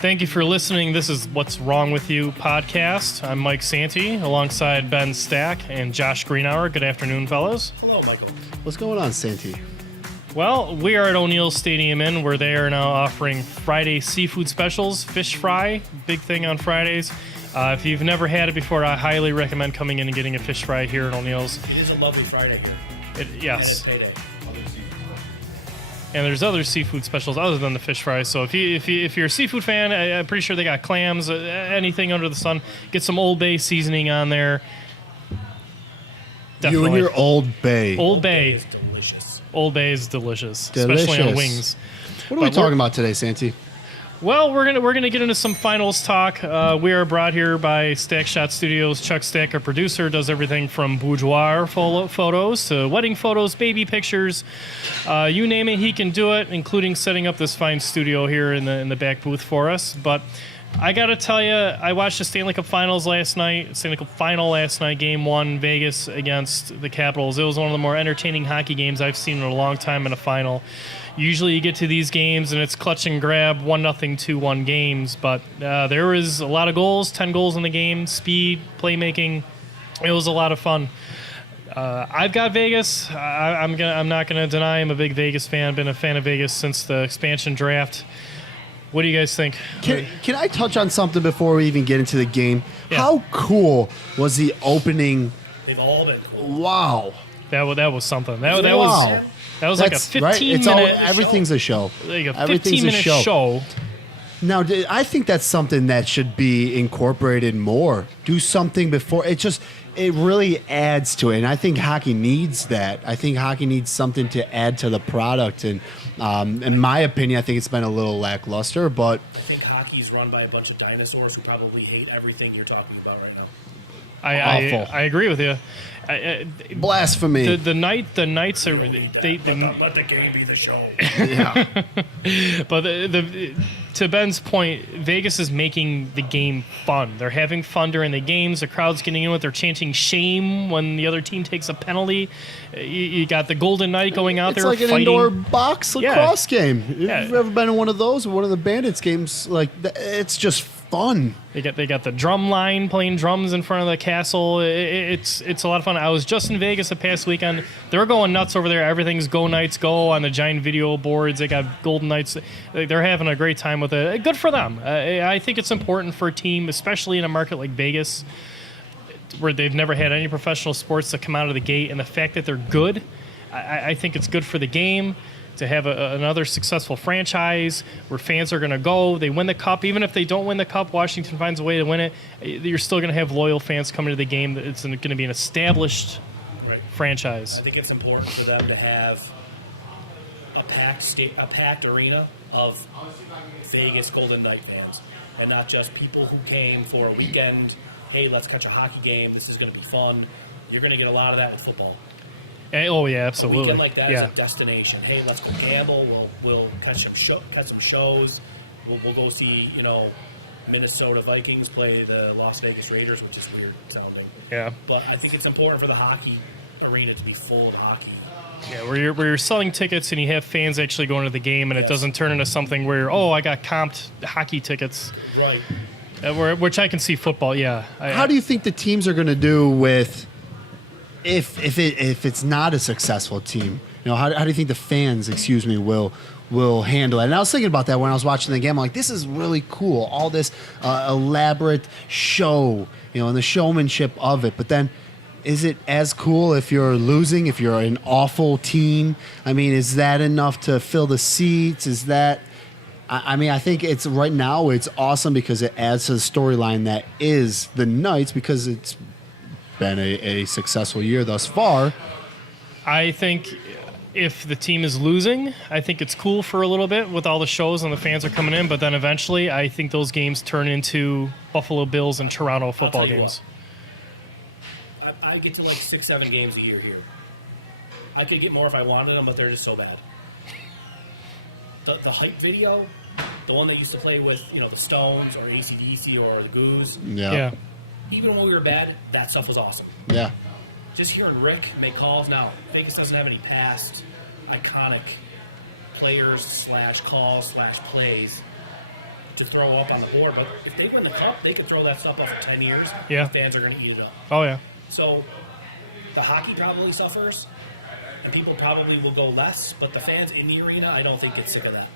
Thank you for listening. This is What's Wrong With You podcast. I'm Mike Santee alongside Ben Stack and Josh Greenhour. Good afternoon, fellows. Hello, Michael. What's going on, Santee? Well, we are at O'Neill's Stadium Inn, where they are now offering Friday seafood specials, fish fry, big thing on Fridays. If you've never had it before, I highly recommend coming in and getting a fish fry here at O'Neill's. It is a lovely Friday here. Yes. And it's payday. And there's other seafood specials other than the fish fries. So if you're a seafood fan, I'm pretty sure they got clams, anything under the sun. Get some Old Bay seasoning on there. Definitely. You and your Old Bay. Old Bay. It's delicious. Old Bay is delicious, especially on wings. What are we talking about today, Santee? Well, we're gonna get into some finals talk. We are brought here by Stackshot Studios. Chuck Stack, our producer, does everything from boudoir photos to wedding photos, baby pictures, you name it, he can do it, including setting up this fine studio here in the back booth for us. But I gotta tell you, I watched the Stanley Cup Finals last night. Stanley Cup Final last night, Game 1, Vegas against the Capitals. It was one of the more entertaining hockey games I've seen in a long time in a final. Usually you get to these games and it's clutch and grab, 1-0, 2-1 games. But there was a lot of goals, 10 goals in the game, speed, playmaking. It was a lot of fun. I've got Vegas. I'm not gonna deny I'm a big Vegas fan. Been a fan of Vegas since the expansion draft. What do you guys think? Can I touch on something before we even get into the game? Yeah. How cool was the opening? They've all been cool. Wow. That was something. That Wow. was like a That's right. 15-minute Everything's a show. like a Everything's 15-minute show. Now, I think that's something that should be incorporated more. Do something before. It really adds to it. And I think hockey needs that. I think hockey needs something to add to the product. And in my opinion, I think it's been a little lackluster. But I think hockey's run by a bunch of dinosaurs who probably hate everything you're talking about right now. Awful. I agree with you. blasphemy. The Knights are Let the game be the show. Yeah. but to Ben's point, Vegas is making the game fun. They're having fun during the games. The crowd's getting in with. They're chanting shame when the other team takes a penalty. You got the Golden Knight going out It's there like fighting. an indoor box lacrosse game. If Yeah. you've ever been in one of those or one of the Bandits games, it's just fun. They got the drum line playing drums in front of the castle. It's a lot of fun. I was just in Vegas the past weekend. They're going nuts over there. Everything's Go Knights Go on the giant video boards. They got Golden Knights. They're having a great time with it. Good for them. I think it's important for a team, especially in a market like Vegas, where they've never had any professional sports to come out of the gate, and the fact that they're good, I think it's good for the game to have another successful franchise where fans are going to go. They win the cup. Even if they don't win the cup, Washington finds a way to win it. You're still going to have loyal fans coming to the game. It's going to be an established franchise. I think it's important for them to have a packed arena of Vegas Golden Knight fans, and not just people who came for a weekend. Hey, let's catch a hockey game. This is going to be fun. You're going to get a lot of that in football. Oh yeah, absolutely. A weekend like that yeah. is a destination. Hey, let's go gamble. We'll catch some shows. We'll go see Minnesota Vikings play the Las Vegas Raiders, which is weird sounding. Yeah. But I think it's important for the hockey arena to be full of hockey. Yeah, where you're selling tickets and you have fans actually going to the game, and it doesn't turn into something where I got comped hockey tickets. Right. Which I can see football. Yeah. How do you think the teams are going to do with if it's not a successful team? How do you think the fans, will handle it? And I was thinking about that when I was watching the game. I'm like, this is really cool. All this elaborate show, and the showmanship of it. But then, is it as cool if you're losing, if you're an awful team? I mean, is that enough to fill the seats? Is that... I think it's right now it's awesome because it adds to the storyline that is the Knights, because it's been a successful year thus far. I think if the team is losing, I think it's cool for a little bit with all the shows and the fans are coming in, but then eventually I think those games turn into Buffalo Bills and Toronto football games. I get to like 6-7 games a year here. I could get more if I wanted them, but they're just so bad. The hype video, the one that used to play with, the Stones or AC/DC or the Goose. Yeah. Even when we were bad, that stuff was awesome. Yeah. Just hearing Rick make calls now. Vegas doesn't have any past iconic players /calls/plays. to throw up on the board. But if they win the cup, they could throw that stuff up for 10 years. Yeah. The fans are going to eat it up. Oh, yeah. So the hockey probably suffers, and people probably will go less. But the fans in the arena, I don't think get sick of that.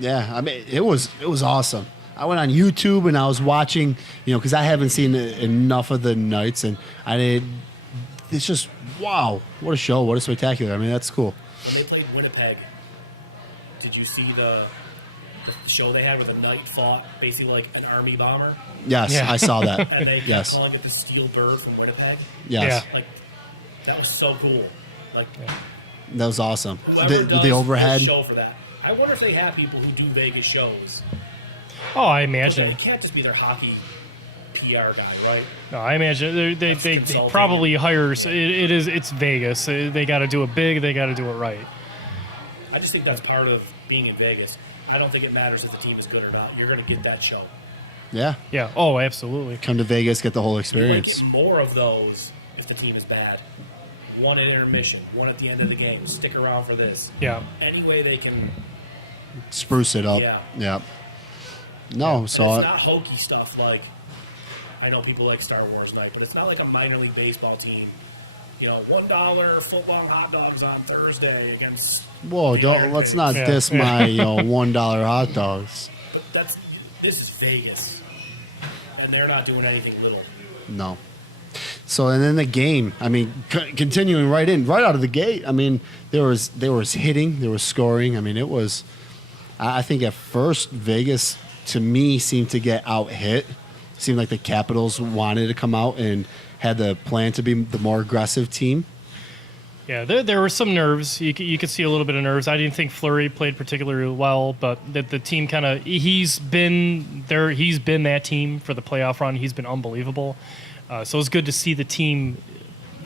Yeah, I mean, it was awesome. I went on YouTube and I was watching, because I haven't seen enough of the Knights, and it's just, wow, what a show, what a spectacular. I mean, that's cool. When they played Winnipeg, did you see the show they had with a Knight fought basically like an army bomber? Yes, Yeah. I saw that. And they kept Yes, calling it the Steel Bird from Winnipeg? yes, Yeah. Like, that was so cool. Like, that was awesome. whoever does The overhead. a show for that. I wonder if they have people who do Vegas shows. Oh, I 'Cause imagine. it can't just be their hockey PR guy, right? No, I imagine they consulting. probably hire. It's Vegas. They got to do it big. They got to do it right. I just think that's part of being in Vegas. I don't think it matters if the team is good or not. You're going to get that show. Yeah, Yeah. Oh, absolutely. come to Vegas, get the whole You might experience. get more of those if the team is bad. One at intermission, one at the end of the game. Stick around for this. Yeah. Any way they can. Spruce it up. Yeah. No, And so it's not hokey stuff like. I know people like Star Wars night, but it's not like a minor league baseball team. $1 football hot dogs on Thursday against. whoa, the don't Iron let's Pigs. not Yeah. diss my $1 hot dogs. But this is Vegas, and they're not doing anything little. No. So and then the game. I mean, continuing right out of the gate. I mean, there was hitting, there was scoring. I mean, it was. I think at first Vegas to me seemed to get out hit. Seemed like the Capitals wanted to come out and had the plan to be the more aggressive team. Yeah, there were some nerves. You could see a little bit of nerves. I didn't think Fleury played particularly well, but the team kind of he's been there. He's been that team for the playoff run. He's been unbelievable. So it's good to see the team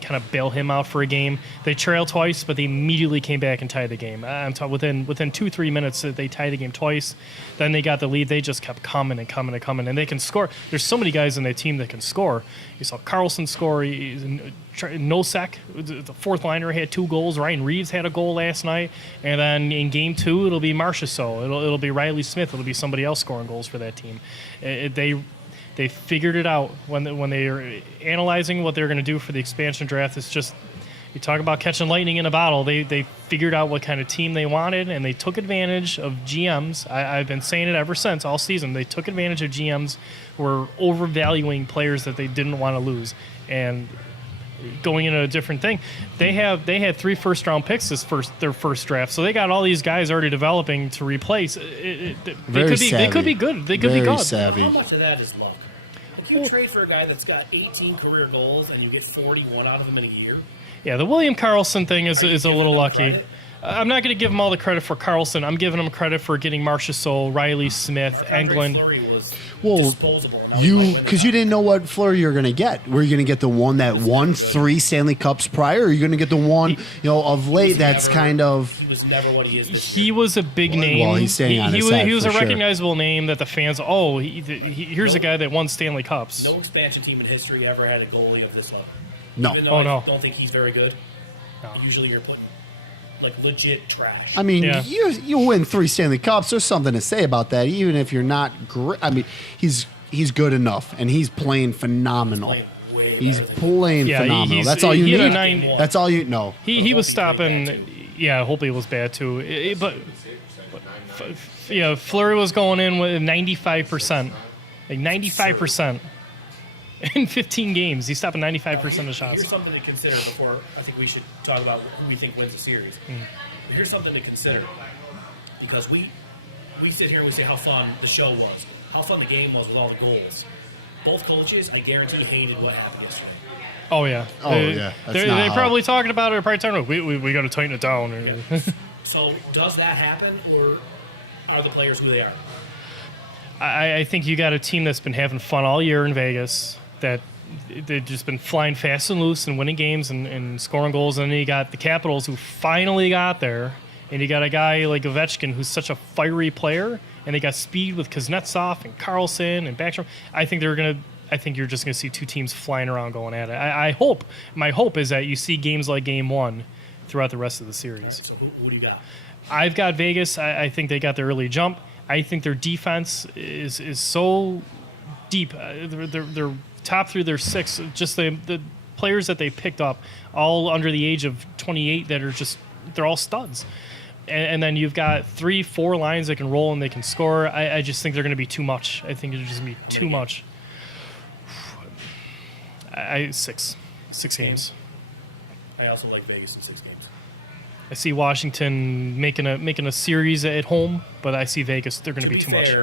kind of bail him out for a game. They trailed twice, but they immediately came back and tied the game. I'm talking within 2-3 minutes they tied the game twice. Then they got the lead. They just kept coming and coming and coming, and they can score. There's so many guys in that team that can score. You saw Carlson score. Nosek, the fourth liner, had 2 goals. Ryan Reeves had a goal last night, and then in game 2 it'll be Marchessault. It'll be Riley Smith. It'll be somebody else scoring goals for that team. They figured it out when they were analyzing what they were going to do for the expansion draft. It's just, you talk about catching lightning in a bottle. They figured out what kind of team they wanted, and they took advantage of GMs. I've been saying it ever since, all season. They took advantage of GMs who were overvaluing players that they didn't want to lose. And going into a different thing, they had 3 first-round picks their first draft, so they got all these guys already developing to replace. They could be good. They could be good. Savvy. How much of that is luck? Like, you trade for a guy that's got 18 career goals and you get 41 out of him in a year. Yeah, the William Karlsson thing is a giving little him lucky. credit? I'm not going to give him all the credit for Karlsson. I'm giving him credit for getting Marchessault, Riley Smith, Andre Englund. Fleury was Well, disposable. And I was like, because you didn't know what Fleury you were going to get. Were you going to get the one that won 3 Stanley Cups prior, or are you going to get the one of late that's kind of. He was never what he is this He was a big name. Well, he's staying on he his was, side he was for a sure. recognizable name that the fans. Here's a guy that won Stanley Cups. No expansion team in history ever had a goalie of this level. No. Even though Oh, no. I don't think he's very good. No. Usually you're putting like legit trash. I mean, Yeah. you win 3 Stanley Cups. There's something to say about that, even if you're not great. I mean, he's good enough, and he's playing phenomenal. He's playing Yeah, phenomenal. That's all you he had a need. 9 That's all you know. He was Hopefully he played bad, stopping. Yeah, hopefully it was bad too. But Fleury was going in with 95%, like 95% in 15 games. He's stopping 95% of shots. Here's something to consider before I think we should talk about who we think wins the series. Mm. Here's something to consider because we sit here and we say how fun the show was, how fun the game was with all the goals. Both coaches, I guarantee, hated what happened yesterday. Oh yeah. Oh, yeah. That's They're not how- probably talking about it. Probably talking about we got to tighten it down. So does that happen, or are the players who they are? I think you got a team that's been having fun all year in Vegas. That they've just been flying fast and loose and winning games and scoring goals. And then you got the Capitals who finally got there. And you got a guy like Ovechkin who's such a fiery player. And they got speed with Kuznetsov and Karlsson and Backstrom. I think you're just going to see 2 teams flying around going at it. My hope is that you see games like Game 1 throughout the rest of the series. So who do you got? I've got Vegas. I think they got the early jump. I think their defense is so deep. They're top through their six. Just the players that they picked up, all under the age of 28, that are just they're all studs. And then you've got 3-4 lines that can roll and they can score. I just think they're going to be too much. I think it's just going to be too much. Six games. I also like Vegas in 6 games. I see Washington making a series at home, but I see Vegas. They're going to be too much.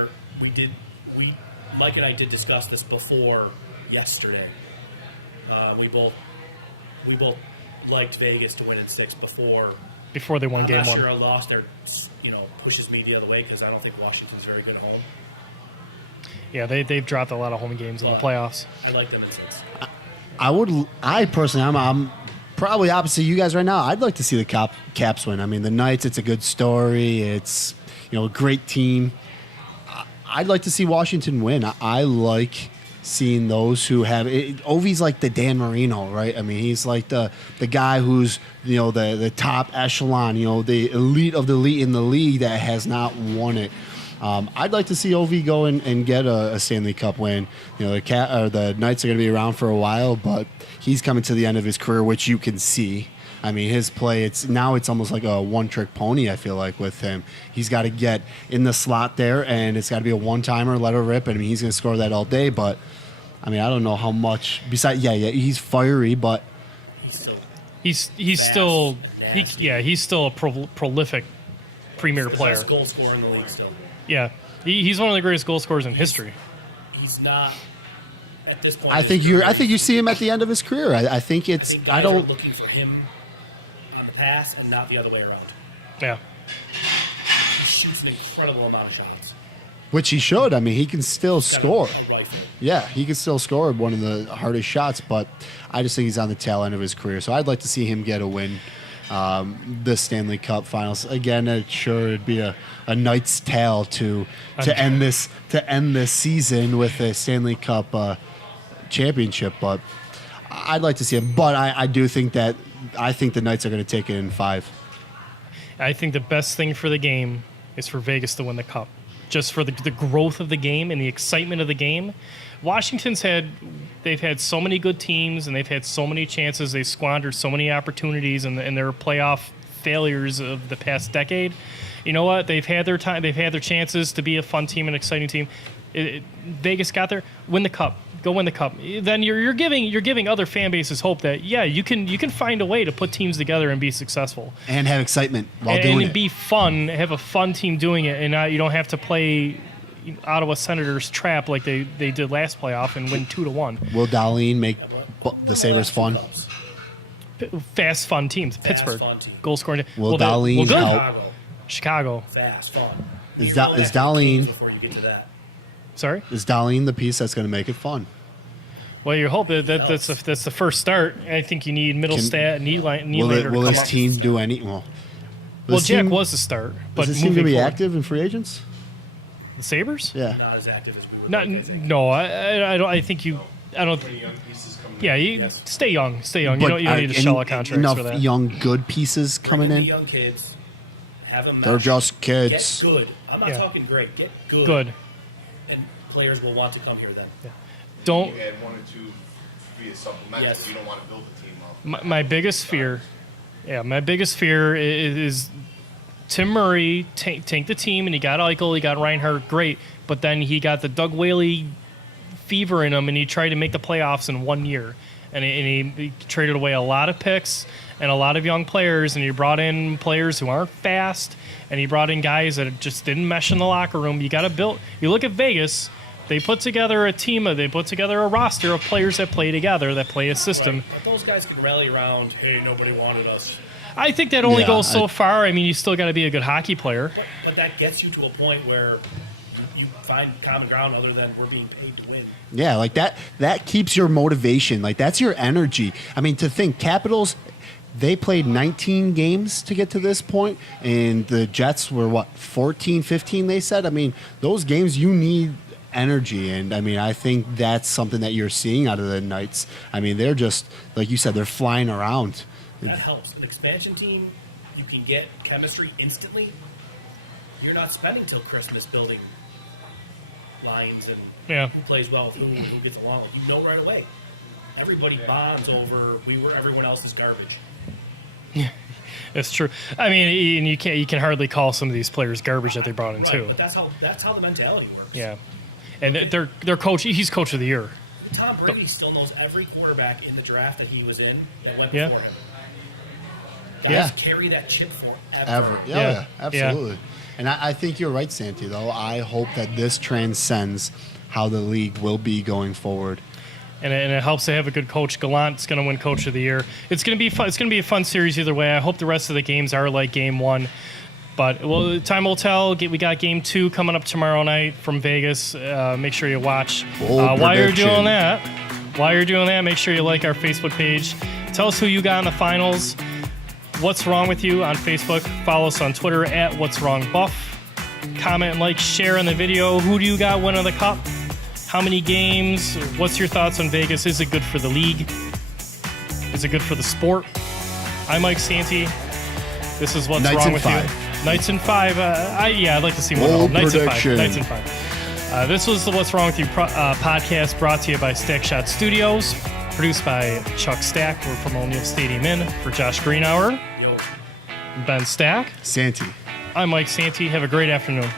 Mike and I did discuss this before yesterday. We both liked Vegas to win in 6 before they won game I'm not one. sure a loss there, pushes me the other way because I don't think Washington's very good at home. Yeah, they've dropped a lot of home games in the playoffs. I like them in 6. I personally, I'm probably opposite you guys right now. I'd like to see the Caps win. I mean, the Knights, it's a good story. It's, a great team. I'd like to see Washington win. I like seeing those who have it. Ovi's like the Dan Marino, right? I mean, he's like the guy who's, the top echelon, the elite of the elite in the league that has not won it. I'd like to see Ovi go and get a Stanley Cup win. The Knights are going to be around for a while, but he's coming to the end of his career, which you can see. I mean, his play, it's almost like a one-trick pony, I feel like, with him. He's got to get in the slot there, and it's got to be a one-timer, let her rip. I mean, he's going to score that all day, but, I mean, I don't know how much. Besides, he's fiery, but he's still a prolific premier player. Best goal scorer in the league still. Yeah, he's one of the greatest goal scorers in history. He's not at this point. I think you see him at the end of his career. I think it's. I don't. Are looking for him on the pass and not the other way around. Yeah. He shoots an incredible amount of shots. Which he should. I mean, he can still score. A rifle. Yeah, he can still score one of the hardest shots, but I just think he's on the tail end of his career. So I'd like to see him get a win. The Stanley Cup Finals again. It'd be a Knight's tale to end this season with a Stanley Cup championship. But I'd like to see it. But I do think that the Knights are going to take it in 5. I think the best thing for the game is for Vegas to win the cup, just for the growth of the game and the excitement of the game. They've had so many good teams and they've had so many chances. They squandered so many opportunities and their playoff failures of the past decade. You know what? They've had their time. They've had their chances to be a fun team, an exciting team. Vegas got there. Win the cup. Go win the cup. Then you're giving other fan bases hope that you can find a way to put teams together and be successful and have excitement while doing it. And be fun. Have a fun team doing it, and you don't have to play Ottawa Senators trap like they did last playoff and win 2-1. Will Dahlin make the Sabres fun? Fast, fun teams. Pittsburgh, fun team. goal scoring. Will Dahlin help? Chicago. Fast, fun. Is Dahlin? Before you get to that. Sorry? Is Dahlin the piece that's going to make it fun? Well, you hope that's the first start. I think you need Middlestat and Nylander. Will his team do any? Well, Jack was the start, but is his team going to be active in free agents? The Sabres? Yeah. Not as active as we would. No, I don't. I think you. I don't. Yeah, stay young. You don't need to shell out contracts for that. Enough young, good pieces coming in. Young kids, have them. They're just kids. Get good. I'm not talking great. Get good. Good. And players will want to come here then. Yeah. Don't. You add 1 or 2 via supplemental. Yes. You don't want to build the team up. My biggest fear. Yeah, my biggest fear is Tim Murray tanked the team, and he got Eichel, he got Reinhart, great, but then he got the Doug Whaley fever in him, and he tried to make the playoffs in 1 year, and he traded away a lot of picks and a lot of young players, and he brought in players who aren't fast, and he brought in guys that just didn't mesh in the locker room. You got to build. You look at Vegas. They put together a team. They put together a roster of players that play together, that play a system. Right. But those guys can rally around. Hey, nobody wanted us. I think that only goes so far. I mean, you still got to be a good hockey player. But that gets you to a point where you find common ground other than we're being paid to win. Yeah, like that keeps your motivation. Like that's your energy. I mean, to think Capitals, they played 19 games to get to this point, and the Jets were 14, 15 they said. I mean, those games you need energy, and I mean, I think that's something that you're seeing out of the Knights. I mean, they're just, like you said, they're flying around. That helps. An expansion team, you can get chemistry instantly. you're not spending till Christmas building lines and Yeah. who plays well with who gets along. You know right away. Everybody bonds over everyone else's garbage. It's true. I mean, and you can hardly call some of these players garbage that they brought in Right, too. but that's how the mentality works. Yeah, and their coach. He's coach of the year. Tom Brady still knows every quarterback in the draft that he was in that went Yeah. before him. Guys Yeah. carry that chip forever. Ever. Yeah, absolutely. And I think you're right, Santi, though. I hope that this transcends how the league will be going forward. And it helps to have a good coach. Gallant's going to win Coach of the Year. It's going to be fun. It's going to be a fun series either way. I hope the rest of the games are like Game 1. But time will tell. We got Game 2 coming up tomorrow night from Vegas. Make sure you watch. Bold While you're prediction. doing that, make sure you like our Facebook page. Tell us who you got in the finals. What's Wrong With You on Facebook. Follow us on Twitter at What's Wrong Buff. Comment, like, share on the video. Who do you got winning the cup? How many games? What's your thoughts on Vegas? Is it good for the league? Is it good for the sport? I'm Mike Santi. This is What's Knights Wrong in With 5. You. Knights in 5. I'd like to see more. Bold Knights in 5. prediction. Knights in 5. This was the What's Wrong With You podcast brought to you by Stackshot Studios, produced by Chuck Stack. We're from O'Neill Stadium Inn. For Josh Greenhour, Yo. Ben Stack. Santi. I'm Mike Santi. Have a great afternoon.